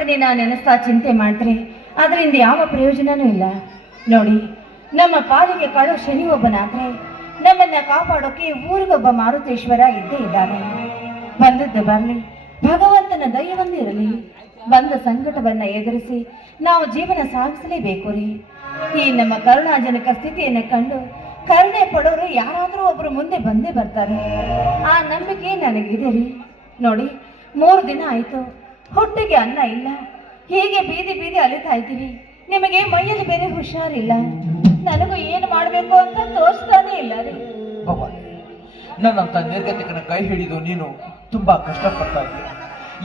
ಗಂಟನೆ ನಾನು ನೆನೆಸ್ತಾ ಚಿಂತೆ ಮಾಡಿದ್ರೆ ಅದರಿಂದ ಯಾವ ಪ್ರಯೋಜನನೂ ಇಲ್ಲ. ನೋಡಿ, ನಮ್ಮ ಪಾಲಿಗೆ ಕಳು ಶನಿ ಒಬ್ಬನಾದ್ರೆ ನಮ್ಮನ್ನ ಕಾಪಾಡೋಕೆ ಊರಿಗೊಬ್ಬ ಮಾರುತೇಶ್ವರ ಇದ್ದೇ ಇದ್ದಾನೆ. ಬಂದದ್ದು ಬರಲಿ, ಭಗವಂತನ ದಯವೊಂದಿರಲಿ. ಬಂದ ಸಂಕಟವನ್ನ ಎದುರಿಸಿ ನಾವು ಜೀವನ ಸಾಗಿಸಲೇಬೇಕು ರೀ. ಈ ನಮ್ಮ ಕರುಣಾಜನಕ ಸ್ಥಿತಿಯನ್ನು ಕಂಡು ಕರುಣೆ ಪಡೋರು ಯಾರಾದರೂ ಒಬ್ರು ಮುಂದೆ ಬಂದೇ ಬರ್ತಾರೆ. ಆ ನಂಬಿಕೆ ನನಗಿದೆ ರೀ. ನೋಡಿ, 3 ದಿನ ಆಯ್ತು, ಹೊಟ್ಟೆಗೆ ಅನ್ನ ಇಲ್ಲ. ಹೀಗೆ ಬೀದಿ ಬೀದಿ ಅಲಿತಾ ಇದ್ದೀವಿ. ನಿಮಗೆ ಮೈಯಲ್ಲಿ ಬೇರೆ ಹುಷಾರಿಲ್ಲ. ನನಗೂ ಏನು ಮಾಡಬೇಕು ಅಂತ ತೋರಿಸ್ತಾನೆ ಇಲ್ಲ ರೀ. ನನ್ನಂತ ನಿರ್ಗತಿಕನ ಕೈ ಹಿಡಿದು ನೀನು ತುಂಬಾ ಕಷ್ಟಪಡ್ತಾ ಇದ್ದೀಯ.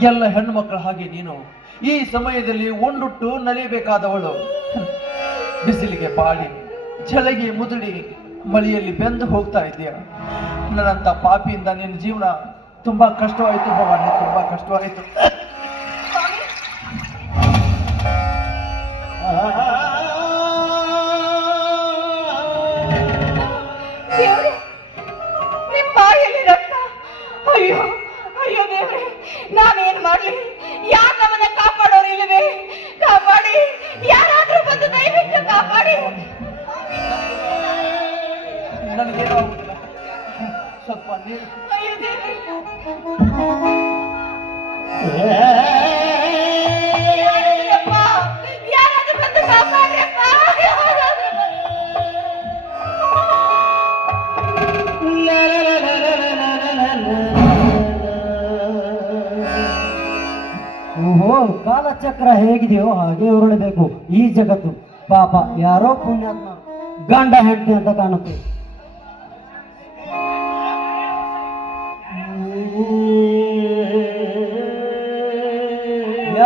ಎಲ್ಲ ಹೆಣ್ಣು ಮಕ್ಕಳ ಹಾಗೆ ನೀನು ಈ ಸಮಯದಲ್ಲಿ ಒಂಡುಟ್ಟು ನಲಿಯಬೇಕಾದವಳು. ಬಿಸಿಲಿಗೆ ಬಾಡಿ, ಚಳಿಗೆ ಮುದುಡಿ, ಮಳೆಯಲ್ಲಿ ಬೆಂದು ಹೋಗ್ತಾ ಇದೆಯಾ. ನನ್ನಂತ ಪಾಪಿಯಿಂದ ನಿನ್ನ ಜೀವನ ತುಂಬಾ ಕಷ್ಟವಾಯಿತು ಭವಾನಿ, ತುಂಬಾ ಕಷ್ಟವಾಯಿತು. ನಿಮ್ಮ ಬಾಯಲ್ಲಿ ರಕ್ತ. ಅಯ್ಯೋ ಅಯ್ಯೋ ದೇವ್ರೆ, ನಾನೇನ್ ಮಾಡ್ಲಿ? ಯಾರು ನಮ್ಮನ್ನ ಕಾಪಾಡೋರು ಇಲ್ಲವೇ? ಕಾಪಾಡಿ, ಯಾರಾದ್ರೂ ಬಂದು ದಯವಿಟ್ಟು ಕಾಪಾಡಿ. ನನಗೇನೋ ಆಗುದಿಲ್ಲ, ಸ್ವಲ್ಪ ನೀರು. ಅಯ್ಯೋ ದೇವ್ರೆ, ಯಾರಾದ್ರೂ ಬಂದು ಕಾಪಾಡ್ರಪ್ಪ. ಓಹೋ, ಕಾಲಚಕ್ರ ಹೇಗಿದೆಯೋ ಹಾಗೆ ಉರುಳಬೇಕು ಈ ಜಗತ್ತು. ಪಾಪ ಯಾರೋ ಪುಣ್ಯಾತ್ಮ ಗಂಡ ಹೆಂಡತಿ ಅಂತ ಕಾಣುತ್ತೆ.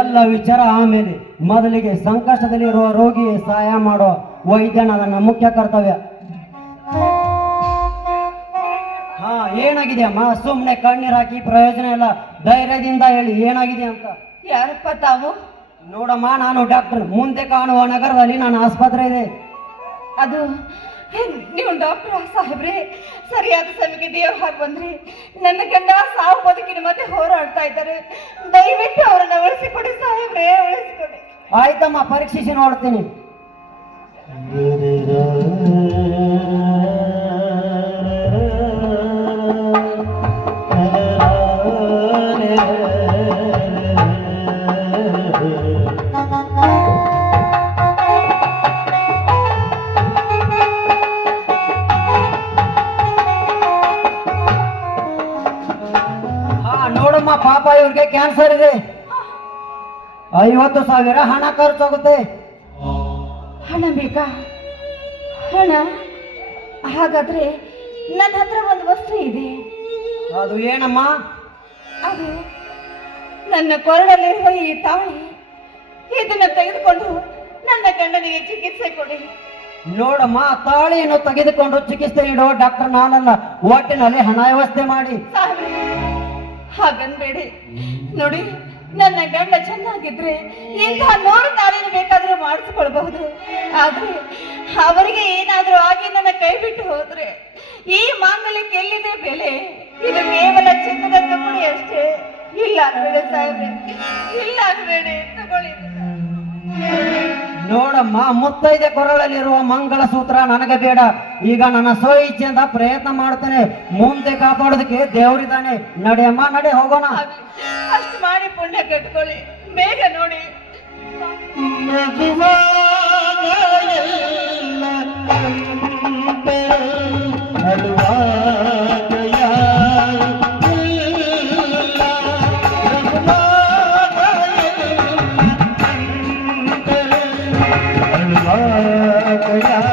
ಎಲ್ಲ ವಿಚಾರ ಆಮೇಲೆ, ಮೊದಲಿಗೆ ಸಂಕಷ್ಟದಲ್ಲಿರುವ ರೋಗಿಗೆ ಸಹಾಯ ಮಾಡೋ ವೈದ್ಯನ ನನ್ನ ಮುಖ್ಯ ಕರ್ತವ್ಯ. ಹಾ, ಏನಾಗಿದೆ ಅಮ್ಮ? ಸುಮ್ಮನೆ ಕಣ್ಣೀರ್ ಹಾಕಿ ಪ್ರಯೋಜನ ಇಲ್ಲ. ಧೈರ್ಯದಿಂದ ಹೇಳಿ ಏನಾಗಿದೆ ಅಂತ. ಯಾರಪ್ಪ ತಾವು? ನೋಡಮ್ಮ, ನಾನು ಡಾಕ್ಟರ್. ಮುಂದೆ ಕಾಣುವ ನಗರದಲ್ಲಿ ನನ್ನ ಆಸ್ಪತ್ರೆ ಇದೆ. ಅದು ನೀವು ಡಾಕ್ಟರ್ ಸಾಹೇಬ್ರೆ, ಸರಿಯಾದ ಸಮಯಕ್ಕೆ ದೇವ್ರ ಹಾಕಿ ಬಂದ್ರಿ. ನನ್ನ ಗಂಡ ಸಾವು ಬದುಕಿನ ಮಧ್ಯೆ ಹೋರಾಡ್ತಾ ಇದ್ದಾರೆ. ದಯವಿಟ್ಟು ಅವರನ್ನ ಉಳಿಸಿಕೊಡಿ ಸಾಹೇಬ್ರೆ, ಉಳಿಸಿಕೊಡಿ. ಆಯ್ತಮ್ಮ, ಪರೀಕ್ಷಿಸಿ ನೋಡ್ತೀನಿ. ನೋಡಮ್ಮ, ಪಾಪ ಇವ್ರಿಗೆ ಕ್ಯಾನ್ಸರ್ ಇದೆ. 50,000 ಹಣ ಖರ್ಚಾಗುತ್ತೆ. ಹಣ ಬೇಕಾ? ಹಣ? ಹಾಗಾದ್ರೆ ನನ್ನ ಹತ್ರ ಒಂದು ವಸ್ತು ಇದೆ. ಅದು ಏನಮ್ಮ? ಅದು ನನ್ನ ಕೊರಳಲ್ಲಿರುವ ಈ ತಾಳಿ. ಇದನ್ನ ತೆಗೆದುಕೊಂಡು ನನ್ನ ಗಂಡನಿಗೆ ಚಿಕಿತ್ಸೆ ಕೊಡಿ. ನೋಡಮ್ಮ, ತಾಳಿಯನ್ನು ತೆಗೆದುಕೊಂಡು ಚಿಕಿತ್ಸೆ ನೀಡೋ ಡಾಕ್ಟರ್ ನಾನಲ್ಲ. ಒಟ್ಟಿನಲ್ಲಿ ಹಣ ವ್ಯವಸ್ಥೆ ಮಾಡಿ. ಹಾಗನ್ಬೇಡಿ. ನೋಡಿ, ನನ್ನ ಗಂಡ ಚೆನ್ನಾಗಿದ್ರೆ ಇಂಥ 100 ತಾಳಿನ ಬೇಕಾದ್ರೂ ಮಾಡಿಸ್ಕೊಳ್ಬಹುದು. ಆದ್ರೆ ಅವರಿಗೆ ಏನಾದ್ರೂ ಆಗಿ ನನ್ನ ಕೈ ಬಿಟ್ಟು ಹೋದ್ರೆ ಈ ಮಾಂಗಲ್ಯಕ್ಕೆ ಎಲ್ಲಿದೆ ಬೆಲೆ? ಇದು ಕೇವಲ ಚಿನ್ನದ ತುಕಡಿ ಅಷ್ಟೇ. ಇಲ್ಲ ಅನ್ಬೇಡಿ ಸಾಹೇಬ್ರೆ, ಇಲ್ಲ ಅನ್ಬೇಡಿ, ತಗೊಳ್ಳಿ. ನೋಡಮ್ಮ, ಮುತ್ತೈದೆ ಕೊರಳಲ್ಲಿರುವ ಮಂಗಳ ಸೂತ್ರ ನನಗೆ ಬೇಡ. ಈಗ ನನ್ನ ಸ್ವ ಇಚ್ಛೆಯಿಂದ ಪ್ರಯತ್ನ ಮಾಡ್ತೇನೆ. ಮುಂದೆ ಕಾಪಾಡೋದಕ್ಕೆ ದೇವರಿದ್ದಾನೆ. ನಡೆಯಮ್ಮ, ನಡೆ, ಹೋಗೋಣ. ಅಷ್ಟು ಮಾಡಿ ಪುಣ್ಯ ಕಟ್ಕೊಳ್ಳಿ. ಬೇಗ ನೋಡಿ. गया